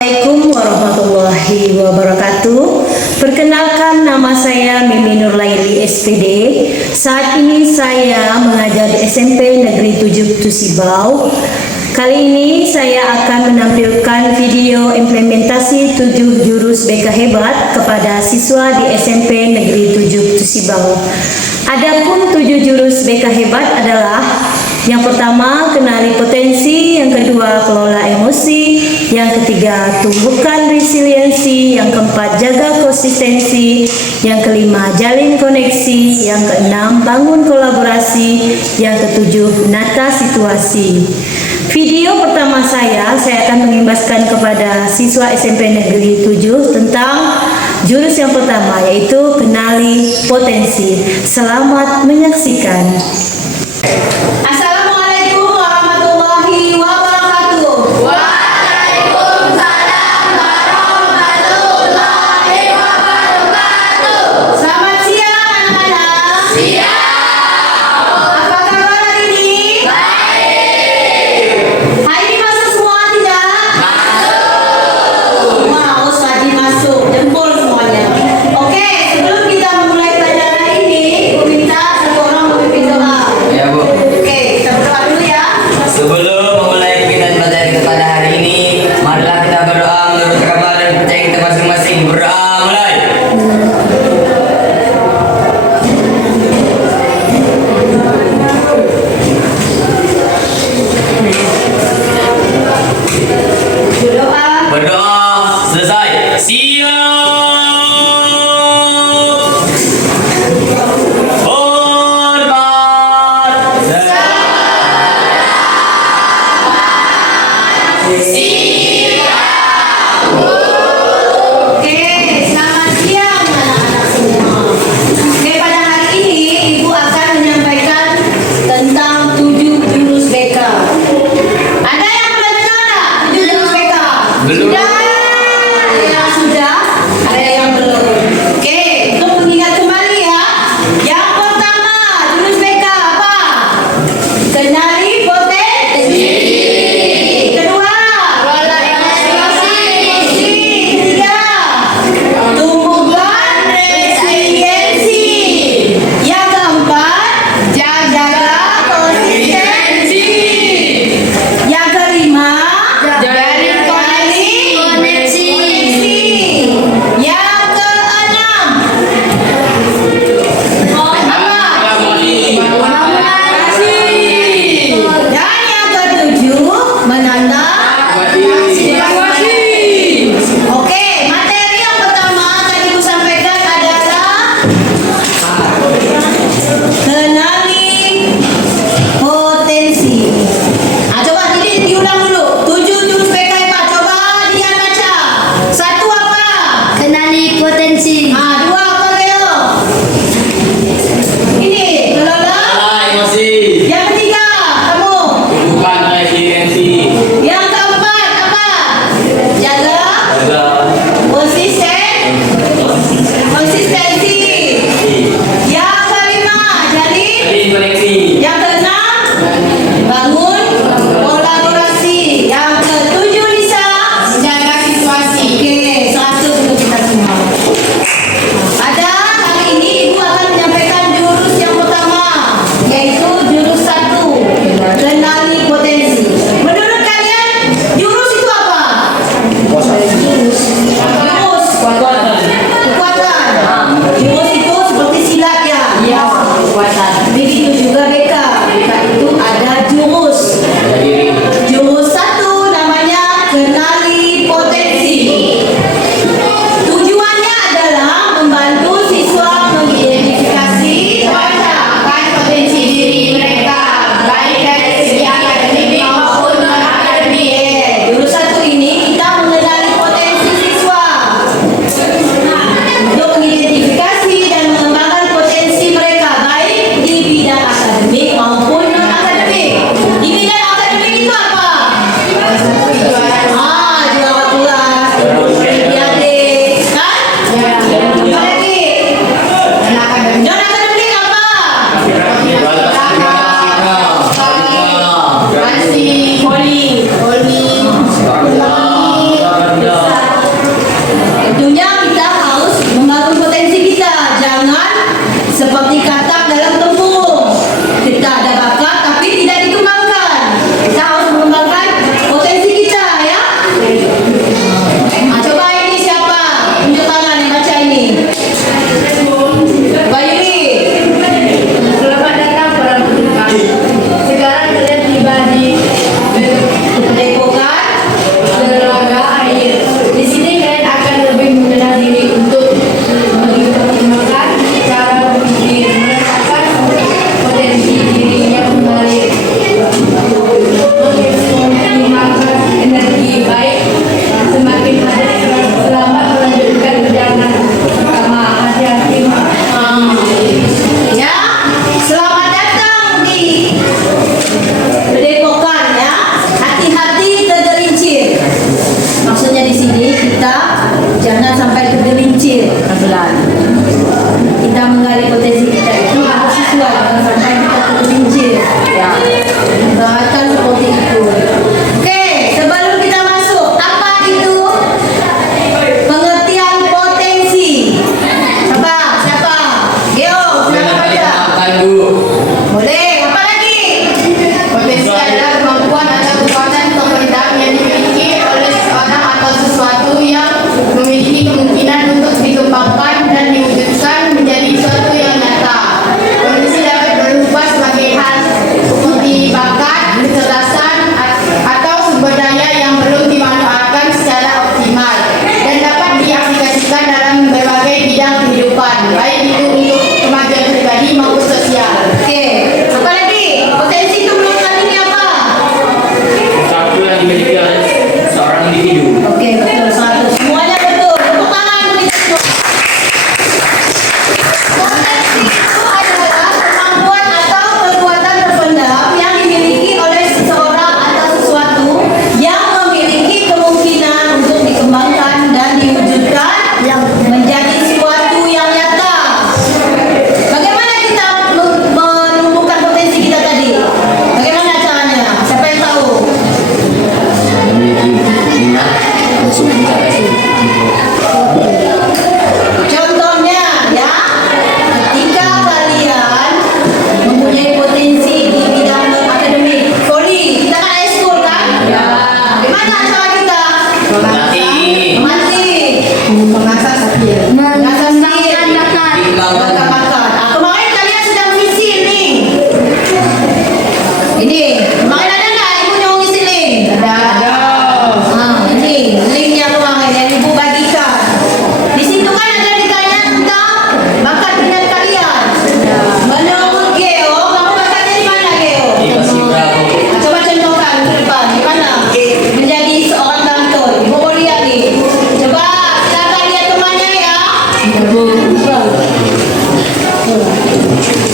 Assalamualaikum warahmatullahi wabarakatuh. Perkenalkan, nama saya Mimi Nurlaili SPD. Saat ini saya mengajar di SMP Negeri 7 Tusibau. Kali ini saya akan menampilkan video implementasi 7 jurus BK hebat kepada siswa di SMP Negeri 7 Tusibau. Adapun 7 jurus BK hebat adalah: yang pertama, kenali potensi; yang kedua, kelola emosi; yang ketiga, tumbuhkan resiliensi; yang keempat, jaga konsistensi; yang kelima, jalin koneksi; yang keenam, bangun kolaborasi; yang ketujuh, menata situasi. Video pertama saya akan mengimbaskan kepada siswa SMP Negeri 7 tentang jurus yang pertama, yaitu kenali potensi. Selamat menyaksikan. Assalamualaikum warahmatullahi wabarakatuh. Waalaikumsalam warahmatullahi wabarakatuh. Selamat siang anak-anak. Siap. Apa kabar hari ini? Baik. Hari ini masuk semua tidak? Masuk. Wow, tadi masuk. Jempol semuanya. Oke, sebelum kita memulai pelajaran ini, aku minta satu orang memimpin doa. Ya Bu, Oke, kita berdoa dulu ya. sebelum memulai kita materi kita pada hari ini, marilah kita berdoa menurut agama dan percaya kita masing-masing. Berdoa mulai. Berdoa. Berdoa selesai. Siap. Hormat. Oke, selamat siang anak-anak semua. Oke, pada hari ini Ibu akan menyampaikan tentang 7 jurus BK. Ada yang belum dengar tak 7 jurus BK? Belum. Sudah? Ada yang sudah? Ada yang belum? Oke, untuk mengingat kembali ya. Yang pertama, jurus BK apa? Kenali potensi. Kedua, Kelola emosi. Ketiga, tumbuhkan resiliensi. Yang keempat, jaga konsistensi. Yang kelima, Jalin koneksi. Yang keenam, dan yang ketujuh, menata situasi. Oke, materi yang pertama tadi Ibu sampaikan adalah kenali potensi. Coba jadi diulang dulu. 7 jurus BK hebat. Coba dia baca. Satu apa? Kenali potensi. Dua apa Leo? Ini kelola. Emosi. Yang ketiga, kamu. Bukan resiliensi. Yang keempat apa? Jaga Jaga konsistensi. Yang kelima, jadi. jalin koneksi. Yang keenam, bangun kolaborasi. Yang ketujuh, Lisa, jaga situasi. Oke, 100 untuk kita semua.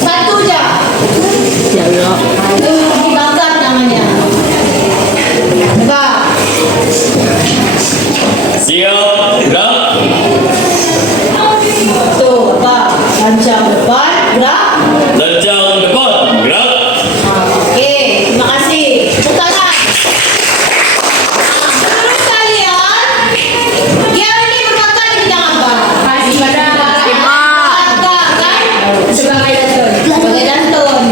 Satu aja. Ya Allah. Itu bakat namanya. Coba. Siap, gerak. Tuh, apa? Lancang depan, gerak. Lancang depan, gerak. Oke, terima kasih. Tepuk tangan. Terus kalian, yang ini berbakat di bidang apa? Kasih pada bakat, kan? Sebagai dantun.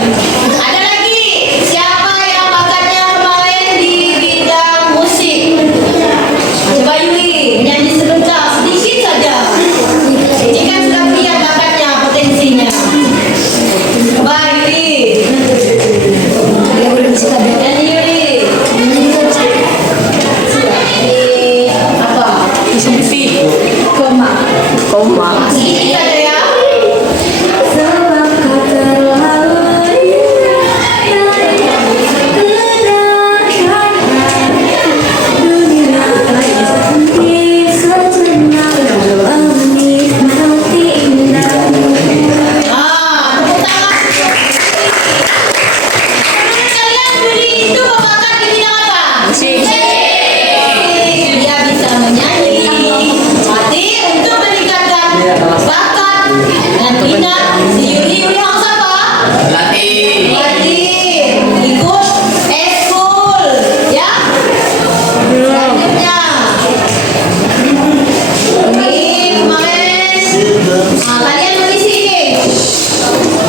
Ada lagi, siapa yang bakatnya main di bidang musik? Coba Yuli, nyanyi sebentar, sedikit saja. Ini kan sudah lihat bakatnya, potensinya. Coba Yuli. Nyanyi Yuli. Ini apa? Koma. Koma. Sedikit saja ya. Tepuk tangan. Menurut kalian Yuli itu berbakat di bidang apa? Musik. Dia bisa menyanyi. Berarti untuk meningkatkan bakat dan minat si Yuli harus apa? Latih. Berlatih, ikut eskul, ya. Selanjutnya, ini kemarin, kalian mengisi ini.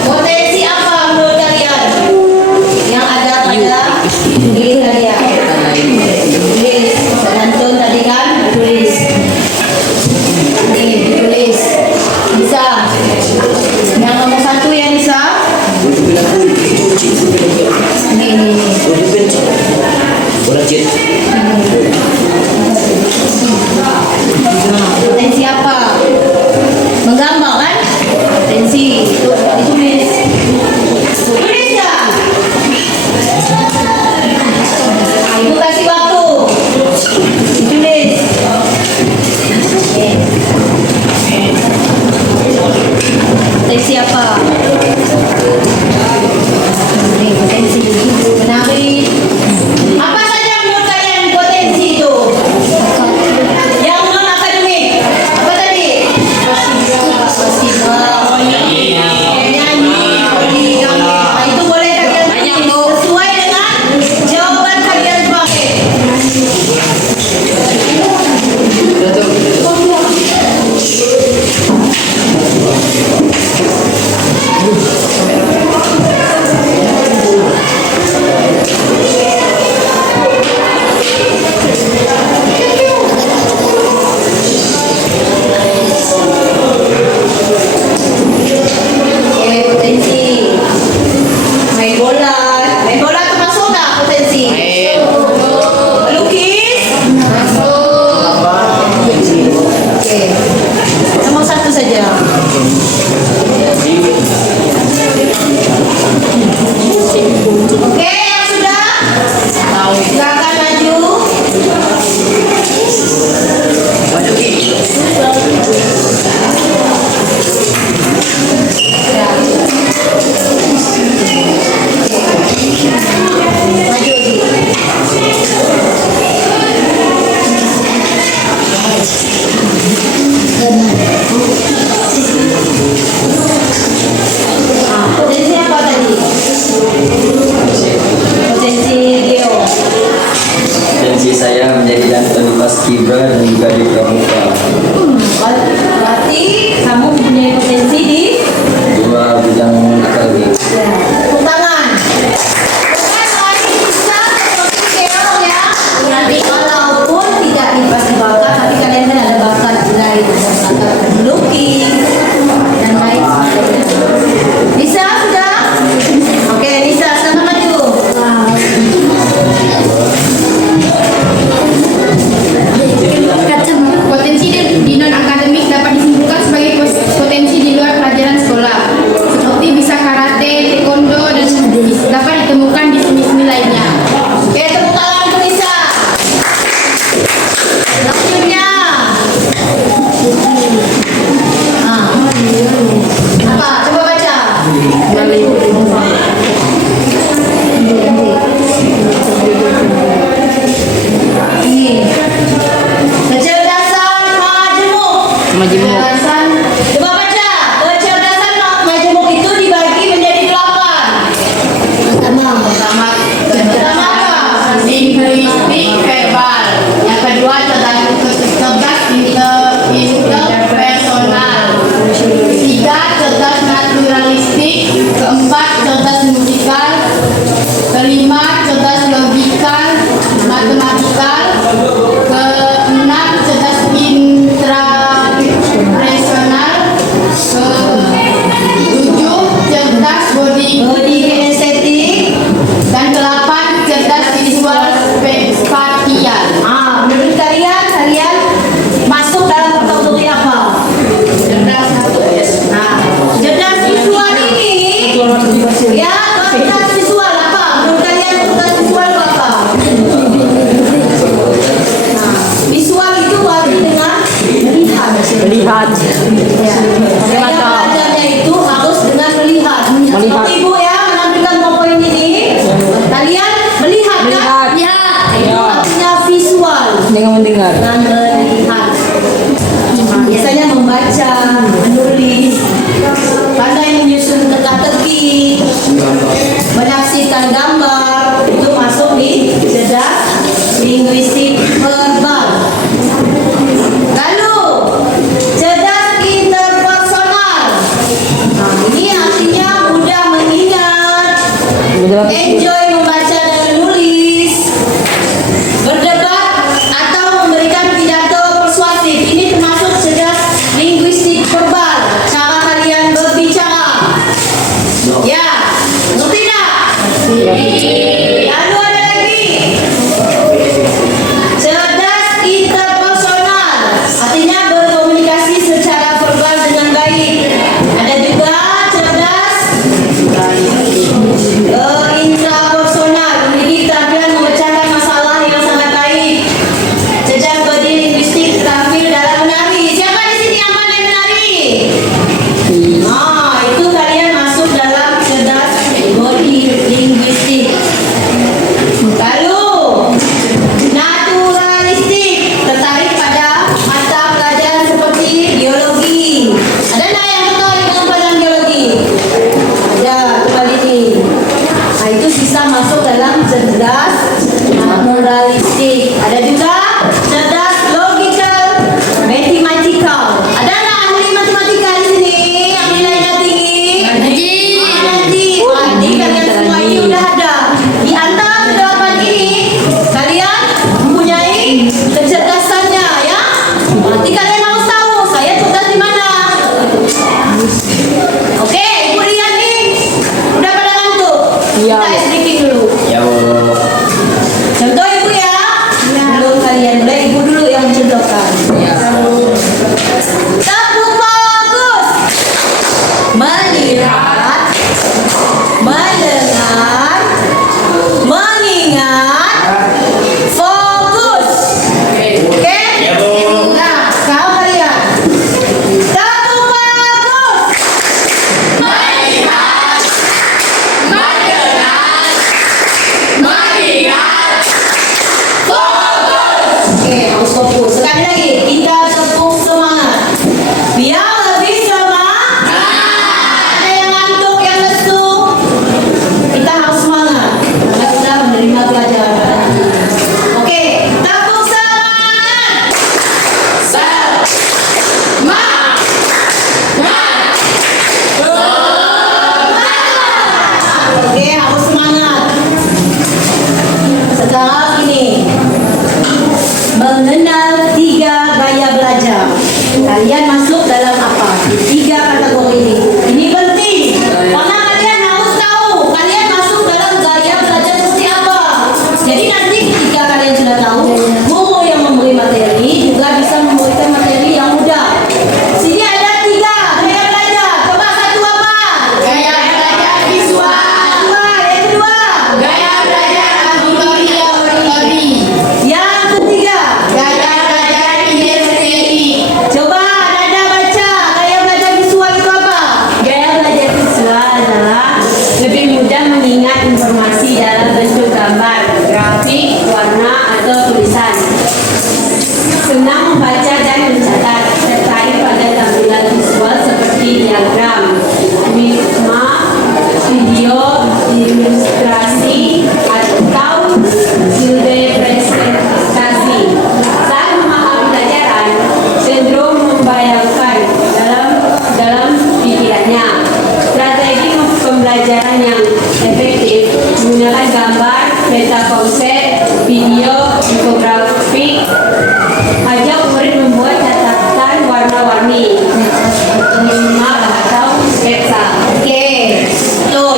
Potensi apa menurut kalian yang ada pada diri kalian? Tulis, penonton tadi kan tulis. Nih, tulis. Bisa. Yang nomor satu yang bisa. Nih. Potensi apa? Menggambar kan? Potensi. Ditulis. Tulis ya. Ibu kasih waktu. Ditulis. Potensi apa? Ini potensi. Menari. Apa saja menurut kalian potensi itu? Yang non akademik. Apa tadi? Nyanyi. Itu boleh kalian tulis sesuai dengan jawaban kalian pakai. Nah, cerdas visual ini ya, cerdas visual apa? Menurut kalian cerdas visual itu apa? Nah, visual itu arti dengan melihat. Melihat. Ya. Saya belajarnya itu harus dengan melihat. Seperti Ibu ya menampilkan poin ini, kalian melihat kan? Lihat. Itu artinya visual. Dengan mendengar. Dengan melihat. Nah, biasanya membaca, menulis, pandai menyusun teka-teki, menafsirkan gambar, itu masuk di cerdas linguistik verbal. Lalu cerdas interpersonal. Nah, ini artinya mudah mengingat, enjoy membaca dan menulis, berdebat atau memberikan pidato persuasif. Ini termasuk cerdas linguistik verbal, cara kalian berbicara. Ya, ngerti tak? Lalu ada lagi cerdas interpersonal, artinya berkomunikasi secara verbal dengan baik. Ada juga cerdas intrapersonal, memiliki keterampilan memecahkan masalah yang sangat baik. Cerdas body linguistik terampil dalam menari. Siapa di sini yang pandai menari? Ah, itu kalian masuk dalam cerdas body linguistik. Lalu naturalistik, tertarik pada mata pelajaran seperti biologi. Ada tak yang tertarik dengan pelajaran biologi? Ada, kembali ni. Nah, itu bisa masuk dalam cerdas naturalistik. Ada juga cerdas logical mathematical. Ada tak ahli matematika di sini? Yang nilainya tinggi? Nanti. Nanti. Nanti kalian semua ini udah ada. Di antara jawaban ini, kalian mempunyai kecerdasannya ya. Nanti kalian harus tahu saya cerdas di mana. Oke, Ibu lihat nih. Udah pada ngantuk? Iya. Kita speaking dulu. Ya Bu. Contoh Ibu ya. Belum kalian, mulai Ibu dulu yang mencontohkan. Tepuk fokus. Melihat, mendengar, mengingat, fokus. Oke? Ya Bu. Nah, sekarang kalian. Tepuk fokus. Melihat. Mendengar. Mengingat. Fokus. Oke, harus fokus. Sekali lagi, kita tepuk semangat. Biar lebih semangat. Ada yang ngantuk, yang lesu. Kita harus semangat. Karena sudah menerima pelajaran. Oke, tepuk semangat. Oke, harus semangat. Sekarang ini mengenal 3 gaya belajar. Kalian masuk dalam apa? Di 3 kategori ini. Ini penting. Karena kalian harus tahu kalian masuk dalam gaya belajar seperti apa. Jadi nanti ketika kalian sudah tahu, guru yang memberi materi juga bisa memberikan materi yang mudah. Sini ada 3 gaya belajar. Coba satu apa? Gaya belajar visual. Yang kedua. Gaya belajar auditori. Yang ketiga. Gaya belajar kinestetik. Coba Nada baca gaya belajar visual itu apa? Gaya belajar visual adalah lebih mudah mengingat informasi dalam bentuk gambar, grafik, warna, atau tulisan. Senang membaca dan mencatat, tertarik pada tampilan visual seperti diagram, map, video, ilustrasi, atau slide presentasi. Saat memahami pelajaran, cenderung membayangkan dalam pikirannya. Strategi pembelajaran yang efektif menggunakan gambar, peta konsep, video, infografik. Ajak murid membuat catatan warna-warni, map atau sketsa. Oke, betul.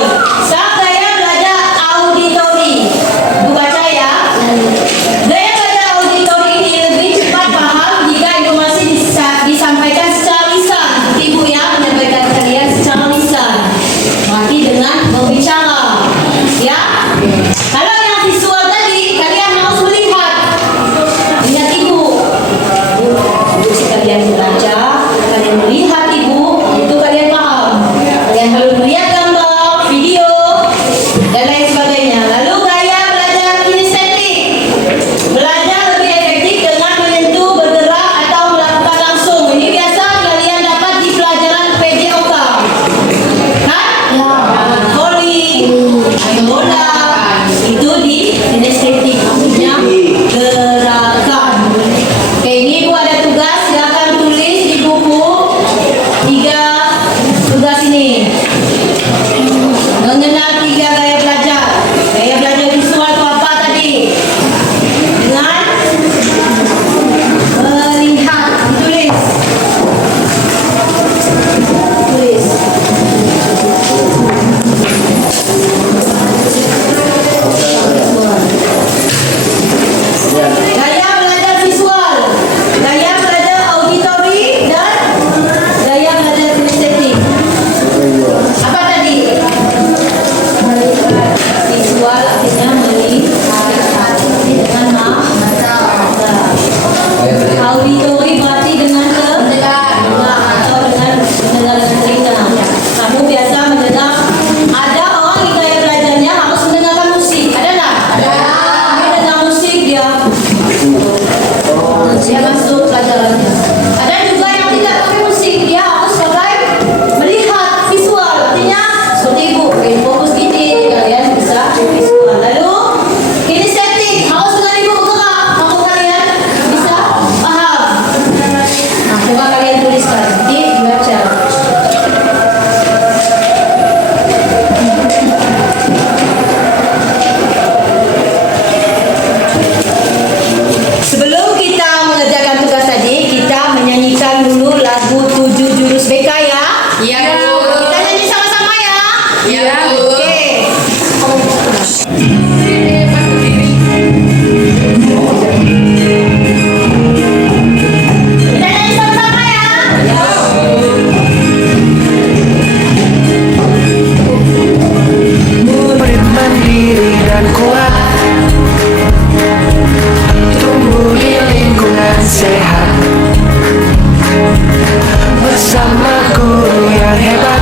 bersama guru yang hebat,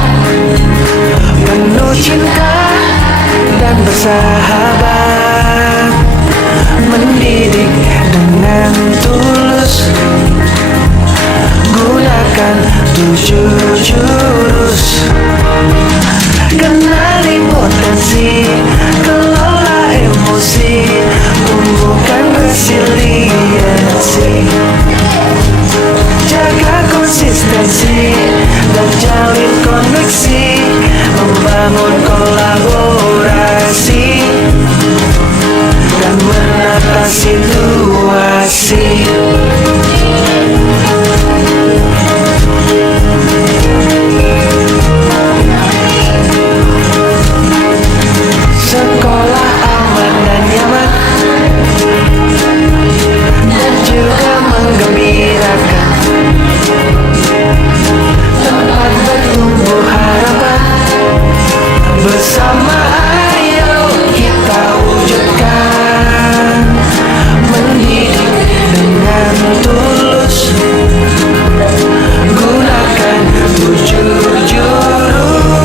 penuh cinta dan bersahabat, mendidik dengan tulus, gunakan 7 jurus, kenali potensi, kelola emosi, tumbuhkan resiliensi, jaga konsistensi dan jalin koneksi, membangun kolaborasi dan menata situasi. Sekolah aman dan nyaman dan juga menggembirakan, tempat bertumbuh harapan, bersama ayo kita wujudkan, mendidik dengan tulus, gunakan 7 jurus,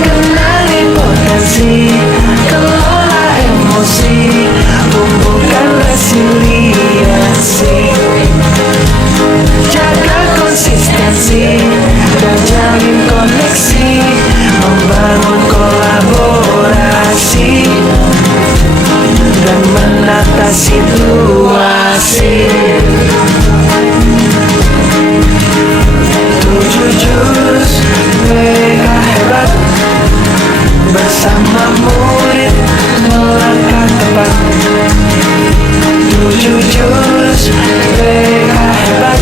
kenali potensi, kelola emosi, tumbuhkan resiliensi, jaga konsistensi dan jalin koneksi, membangun kolaborasi dan menata situasi. 7 jurus BK hebat, bersama murid melangkah tepat. 7 jurus BK hebat,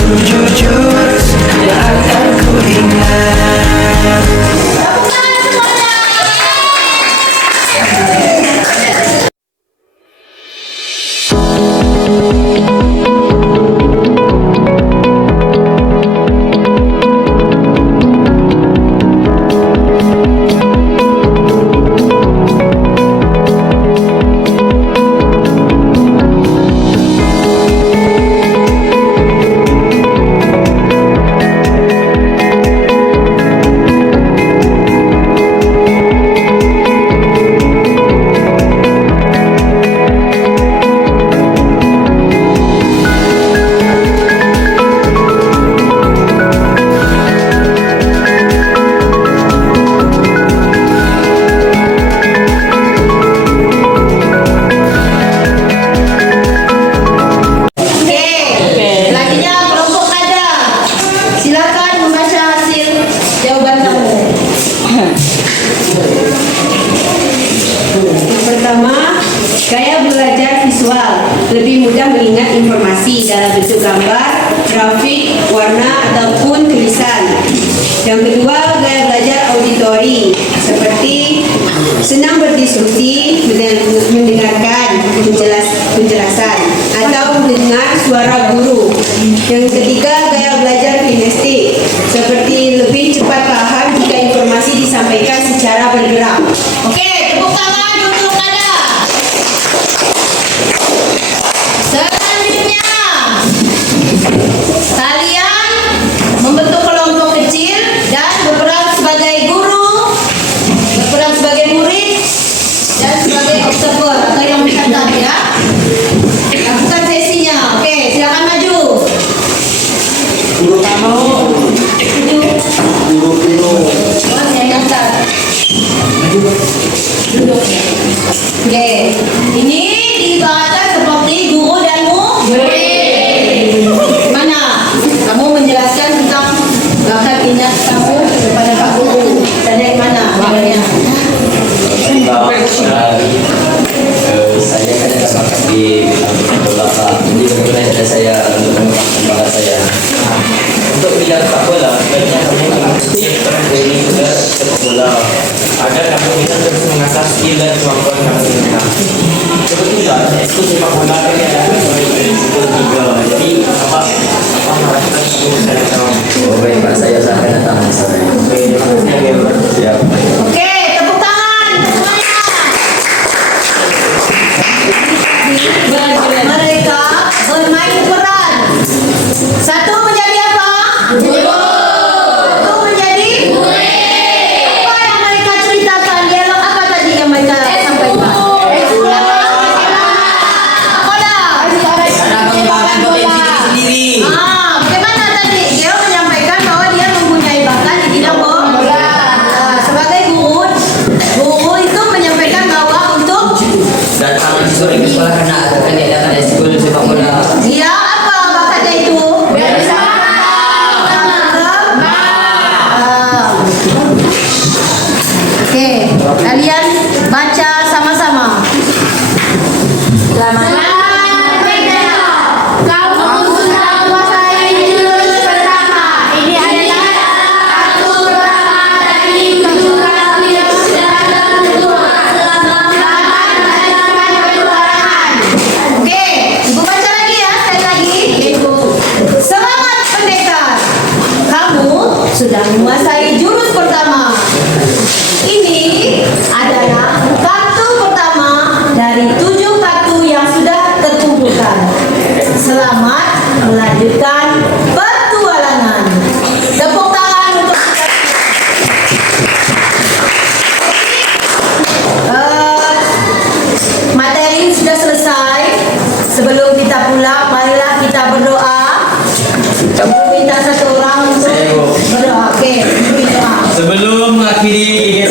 7 jurus yang akan ku ingat. Selanjutnya kelompok kada. Silakan membaca hasil jawaban kamu. Yang pertama, gaya belajar visual lebih mudah mengingat informasi dalam bentuk gambar, grafik, warna, ataupun tulisan. Yang kedua, gaya belajar auditori seperti senang berdiskusi, mendengarkan penjelasan, atau mendengar suara guru. Yang ketiga, gaya belajar kinestik seperti lebih cepat paham jika informasi disampaikan secara bergerak. Oke, tepuk tangan untuk kada. Selanjutnya, kalian membentuk kelompok kecil dan berperan sebagai guru, berperan sebagai murid, dan sebagai observer atau yang mencatat ya. Lakukan sesinya. Oke, silakan maju. Guru kamu, Maju. Oh, saya catat. Duduk. Oke, ini diibaratkan seperti guru dan murid. Mana? Kamu menjelaskan tentang bakat minat kamu kepada Pak Guru. Dan dari mana? Saya kan ada bakat di bola, jadi bagaimana cara saya untuk mengembangkan bakat saya? Untuk bidang sepak bola, sebaiknya kamu mengikuti training ke sepak bola agar kamu bisa terus mengasah skill dan kemampuan kamu sendiri. Kebetulan ekskul sepak bola ini adalah ekskul 3, jadi apa melakukan urusan kamu? Oh baik Pak, saya akan datang sore. Baik, siap. Oke, tepuk tangan semuanya. Mereka bermain peran. Satu Satu menjadi apa yang mereka ceritakan? Dialog apa tadi yang mereka sampaikan? Apa dah? Cara mengembangkan potensi diri sendiri. Bagaimana tadi? Geo menyampaikan bahwa dia mempunyai bakat di bidang bola. Sebagai guru itu menyampaikan bahwa untuk Datang sore ke sekolah karena akan dia datang dari sekolah sepak bola. dia apa bakatnya itu? Oke, kalian baca sama-sama. Kamu sudah menguasai jurus pertama. Ini adalah aku pertama dari kejuaraan dan kedua. Selamat menjalankan petualangan. Oke, Ibu baca lagi ya, sekali lagi. Semangat pendekar. Kamu sudah menguasai jurus pertama. Ini adalah kartu pertama dari 7 kartu yang sudah terkumpulkan. Selamat melanjutkan petualangan. Tepuk tangan untuk kita. Materi sudah selesai. Sebelum kita pulang, marilah kita berdoa. Minta satu orang untuk berdoa. Oke, berdoa. Sebelum mengakhiri